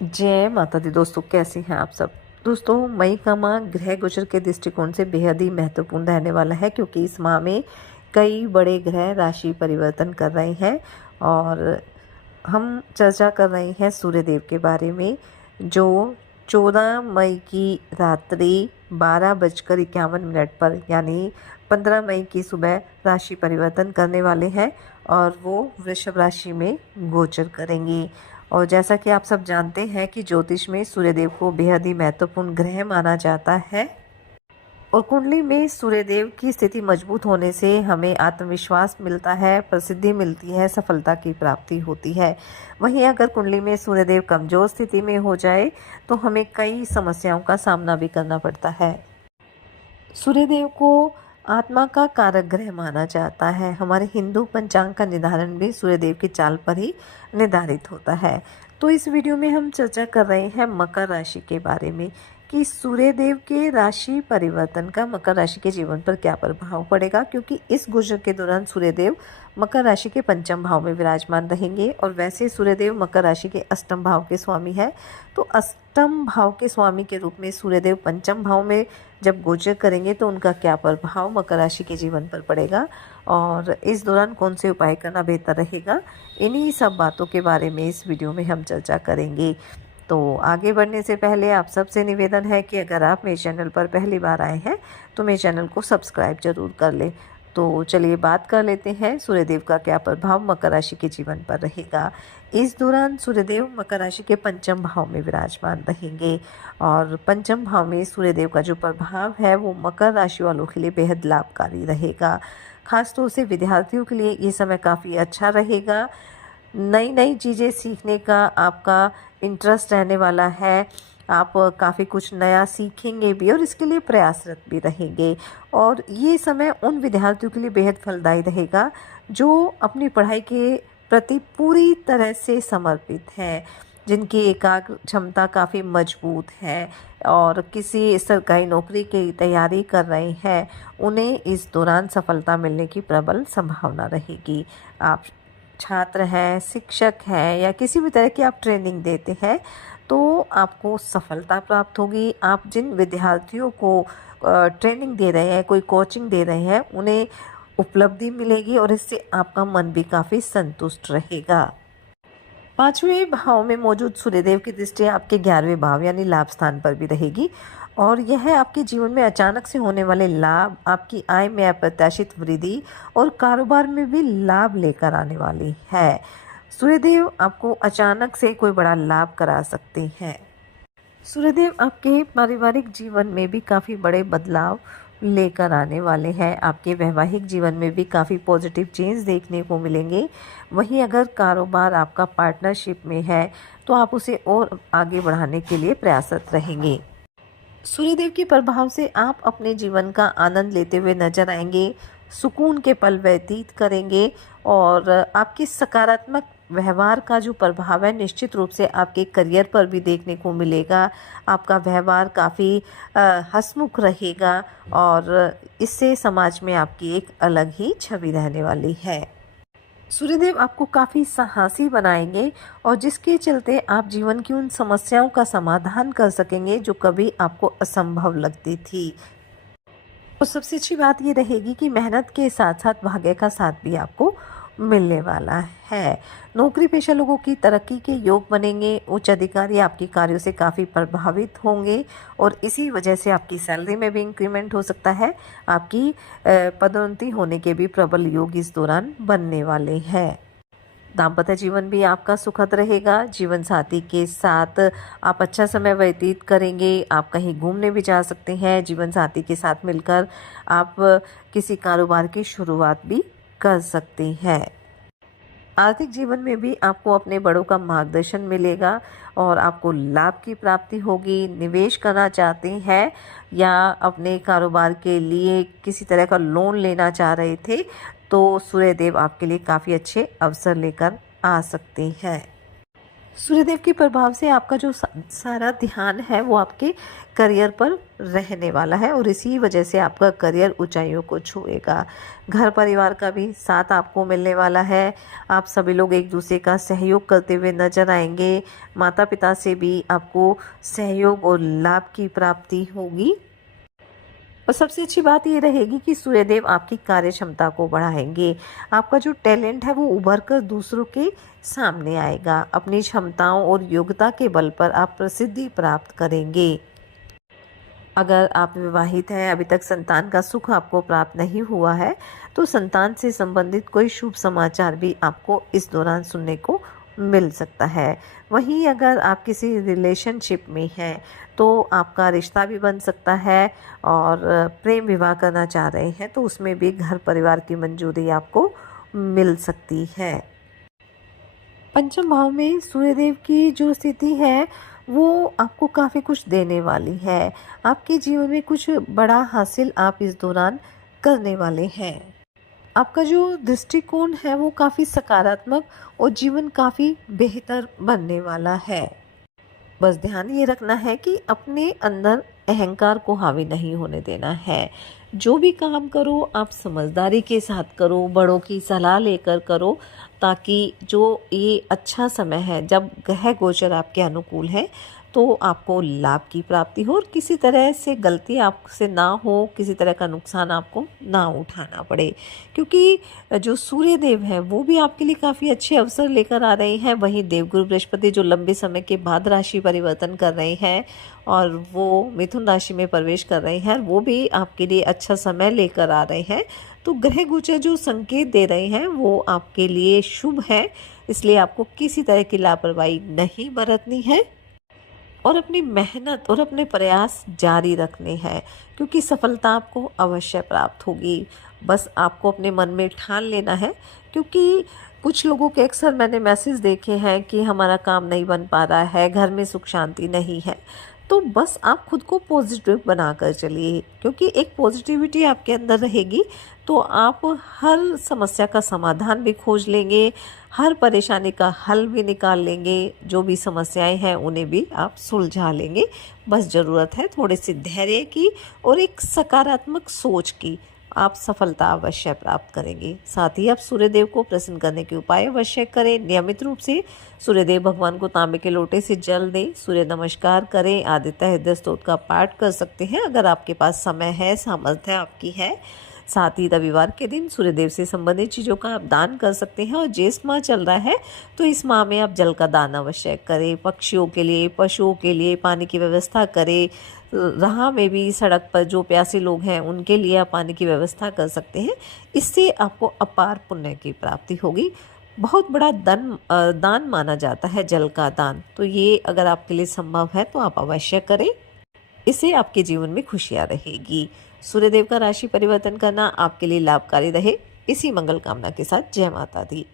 जय माता दी दोस्तों, कैसे हैं आप सब। दोस्तों, मई का माह ग्रह गोचर के दृष्टिकोण से बेहद ही महत्वपूर्ण रहने वाला है, क्योंकि इस माह में कई बड़े ग्रह राशि परिवर्तन कर रहे हैं। और हम चर्चा कर रहे हैं सूर्यदेव के बारे में, जो 14 मई की रात्रि 12:51 पर यानी 15 मई की सुबह राशि परिवर्तन करने वाले हैं और वो वृषभ राशि में गोचर करेंगी। और जैसा कि आप सब जानते हैं कि ज्योतिष में सूर्यदेव को बेहद ही महत्वपूर्ण ग्रह माना जाता है और कुंडली में सूर्यदेव की स्थिति मजबूत होने से हमें आत्मविश्वास मिलता है, प्रसिद्धि मिलती है, सफलता की प्राप्ति होती है। वहीं अगर कुंडली में सूर्यदेव कमजोर स्थिति में हो जाए तो हमें कई समस्याओं का सामना भी करना पड़ता है। सूर्यदेव को आत्मा का कारक ग्रह माना जाता है। हमारे हिंदू पंचांग का निर्धारण भी सूर्यदेव की चाल पर ही निर्धारित होता है। तो इस वीडियो में हम चर्चा कर रहे हैं मकर राशि के बारे में कि सूर्यदेव के राशि परिवर्तन का मकर राशि के जीवन पर क्या प्रभाव पड़ेगा, क्योंकि इस गोचर के दौरान सूर्यदेव मकर राशि के पंचम भाव में विराजमान रहेंगे। और वैसे सूर्यदेव मकर राशि के अष्टम भाव के स्वामी है, तो अष्टम भाव के स्वामी के रूप में सूर्यदेव पंचम भाव में जब गोचर करेंगे तो उनका क्या प्रभाव मकर राशि के जीवन पर पड़ेगा और इस दौरान कौन से उपाय करना बेहतर रहेगा, इन्हीं सब बातों के बारे में इस वीडियो में हम चर्चा करेंगे। तो आगे बढ़ने से पहले आप सबसे निवेदन है कि अगर आप मेरे चैनल पर पहली बार आए हैं तो मेरे चैनल को सब्सक्राइब जरूर कर लें। तो चलिए बात कर लेते हैं सूर्यदेव का क्या प्रभाव मकर राशि के जीवन पर रहेगा। इस दौरान सूर्यदेव मकर राशि के पंचम भाव में विराजमान रहेंगे और पंचम भाव में सूर्यदेव का जो प्रभाव है वो मकर राशि वालों के लिए बेहद लाभकारी रहेगा। खासतौर से विद्यार्थियों के लिए ये समय काफ़ी अच्छा रहेगा। नई नई चीज़ें सीखने का आपका इंटरेस्ट रहने वाला है। आप काफ़ी कुछ नया सीखेंगे भी और इसके लिए प्रयासरत भी रहेंगे। और ये समय उन विद्यार्थियों के लिए बेहद फलदायी रहेगा जो अपनी पढ़ाई के प्रति पूरी तरह से समर्पित हैं, जिनकी एकाग्र क्षमता काफ़ी मजबूत है और किसी सरकारी नौकरी की तैयारी कर रहे हैं, उन्हें इस दौरान सफलता मिलने की प्रबल संभावना रहेगी। आप छात्र हैं, शिक्षक हैं या किसी भी तरह की आप ट्रेनिंग देते हैं तो आपको सफलता प्राप्त होगी। आप जिन विद्यार्थियों को ट्रेनिंग दे रहे हैं, कोई कोचिंग दे रहे हैं, उन्हें उपलब्धि मिलेगी और इससे आपका मन भी काफ़ी संतुष्ट रहेगा। पांचवें भाव में मौजूद सूर्यदेव की दृष्टि आपके 11वें भाव यानी लाभ स्थान पर भी रहेगी और यह आपके जीवन में अचानक से होने वाले लाभ, आपकी आय में अप्रत्याशित वृद्धि और कारोबार में भी लाभ लेकर आने वाली है। सूर्यदेव आपको अचानक से कोई बड़ा लाभ करा सकते हैं। सूर्यदेव आपके पारिवारिक जीवन में भी काफ़ी बड़े बदलाव लेकर आने वाले हैं। आपके वैवाहिक जीवन में भी काफ़ी पॉजिटिव चेंज देखने को मिलेंगे। वहीं अगर कारोबार आपका पार्टनरशिप में है तो आप उसे और आगे बढ़ाने के लिए प्रयासरत रहेंगे। सूर्यदेव के प्रभाव से आप अपने जीवन का आनंद लेते हुए नजर आएंगे, सुकून के पल व्यतीत करेंगे और आपकी सकारात्मक व्यवहार का जो प्रभाव है निश्चित रूप से आपके करियर पर भी देखने को मिलेगा। आपका व्यवहार काफ़ी हंसमुख रहेगा और इससे समाज में आपकी एक अलग ही छवि रहने वाली है। सूर्यदेव आपको काफ़ी साहसी बनाएंगे और जिसके चलते आप जीवन की उन समस्याओं का समाधान कर सकेंगे जो कभी आपको असंभव लगती थी। और सबसे अच्छी बात ये रहेगी कि मेहनत के साथ साथ भाग्य का साथ भी आपको मिलने वाला है। नौकरी पेशा लोगों की तरक्की के योग बनेंगे। उच्च अधिकारी आपके कार्यों से काफ़ी प्रभावित होंगे और इसी वजह से आपकी सैलरी में भी इंक्रीमेंट हो सकता है। आपकी पदोन्नति होने के भी प्रबल योग इस दौरान बनने वाले हैं। दाम्पत्य जीवन भी आपका सुखद रहेगा। जीवन साथी के साथ आप अच्छा समय व्यतीत करेंगे। आप कहीं घूमने भी जा सकते हैं। जीवन साथी के साथ मिलकर आप किसी कारोबार की शुरुआत भी कर सकते हैं। आर्थिक जीवन में भी आपको अपने बड़ों का मार्गदर्शन मिलेगा और आपको लाभ की प्राप्ति होगी। निवेश करना चाहते हैं या अपने कारोबार के लिए किसी तरह का लोन लेना चाह रहे थे तो सूर्यदेव आपके लिए काफ़ी अच्छे अवसर लेकर आ सकते हैं। सूर्यदेव के प्रभाव से आपका जो सारा ध्यान है वो आपके करियर पर रहने वाला है और इसी वजह से आपका करियर ऊंचाइयों को छुएगा। घर परिवार का भी साथ आपको मिलने वाला है। आप सभी लोग एक दूसरे का सहयोग करते हुए नजर आएंगे। माता पिता से भी आपको सहयोग और लाभ की प्राप्ति होगी। और सबसे अच्छी बात ये रहेगी कि सूर्यदेव आपकी कार्य क्षमता को बढ़ाएंगे। आपका जो टैलेंट है वो उभर कर दूसरों के सामने आएगा। अपनी क्षमताओं और योग्यता के बल पर आप प्रसिद्धि प्राप्त करेंगे। अगर आप विवाहित हैं, अभी तक संतान का सुख आपको प्राप्त नहीं हुआ है, तो संतान से संबंधित कोई शुभ समाचार भी आपको इस दौरान सुनने को मिल सकता है। वहीं अगर आप किसी रिलेशनशिप में हैं तो आपका रिश्ता भी बन सकता है और प्रेम विवाह करना चाह रहे हैं तो उसमें भी घर परिवार की मंजूरी आपको मिल सकती है। पंचम भाव में सूर्यदेव की जो स्थिति है वो आपको काफ़ी कुछ देने वाली है। आपके जीवन में कुछ बड़ा हासिल आप इस दौरान करने वाले हैं। आपका जो दृष्टिकोण है वो काफ़ी सकारात्मक और जीवन काफ़ी बेहतर बनने वाला है। बस ध्यान ये रखना है कि अपने अंदर अहंकार को हावी नहीं होने देना है। जो भी काम करो आप समझदारी के साथ करो, बड़ों की सलाह लेकर करो, ताकि जो ये अच्छा समय है जब ग्रह गोचर आपके अनुकूल है तो आपको लाभ की प्राप्ति हो और किसी तरह से गलती आपसे ना हो, किसी तरह का नुकसान आपको ना उठाना पड़े। क्योंकि जो सूर्य देव हैं वो भी आपके लिए काफ़ी अच्छे अवसर लेकर आ रहे हैं। वहीं देवगुरु बृहस्पति जो लंबे समय के बाद राशि परिवर्तन कर रहे हैं और वो मिथुन राशि में प्रवेश कर रहे हैं, वो भी आपके लिए अच्छा समय लेकर आ रहे हैं। तो ग्रह गोचर जो संकेत दे रहे हैं वो आपके लिए शुभ है, इसलिए आपको किसी तरह की लापरवाही नहीं बरतनी है और अपनी मेहनत और अपने प्रयास जारी रखने हैं, क्योंकि सफलता आपको अवश्य प्राप्त होगी। बस आपको अपने मन में ठान लेना है। क्योंकि कुछ लोगों के अक्सर मैंने मैसेज देखे हैं कि हमारा काम नहीं बन पा रहा है, घर में सुख शांति नहीं है। तो बस आप खुद को पॉजिटिव बनाकर चलिए, क्योंकि एक पॉजिटिविटी आपके अंदर रहेगी तो आप हर समस्या का समाधान भी खोज लेंगे, हर परेशानी का हल भी निकाल लेंगे, जो भी समस्याएं हैं उन्हें भी आप सुलझा लेंगे। बस ज़रूरत है थोड़े से धैर्य की और एक सकारात्मक सोच की। आप सफलता अवश्य प्राप्त करेंगे। साथ ही आप सूर्यदेव को प्रसन्न करने के उपाय अवश्य करें। नियमित रूप से सूर्यदेव भगवान को तांबे के लोटे से जल दें, सूर्य नमस्कार करें, आदित्य हृदय स्तोत्र का पाठ कर सकते हैं अगर आपके पास समय है, सामर्थ्य आपकी है। साथ ही रविवार के दिन सूर्यदेव से संबंधित चीज़ों का आप दान कर सकते हैं। और ज्येष्ठ माह चल रहा है तो इस माह में आप जल का दान अवश्य करें। पक्षियों के लिए, पशुओं के लिए पानी की व्यवस्था करें। राह में भी, सड़क पर जो प्यासे लोग हैं उनके लिए आप पानी की व्यवस्था कर सकते हैं। इससे आपको अपार पुण्य की प्राप्ति होगी। बहुत बड़ा दान माना जाता है जल का दान, तो ये अगर आपके लिए संभव है तो आप अवश्य करें। इससे आपके जीवन में खुशियाँ रहेगी। सूर्यदेव का राशि परिवर्तन करना आपके लिए लाभकारी रहे, इसी मंगल कामना के साथ जय माता दी।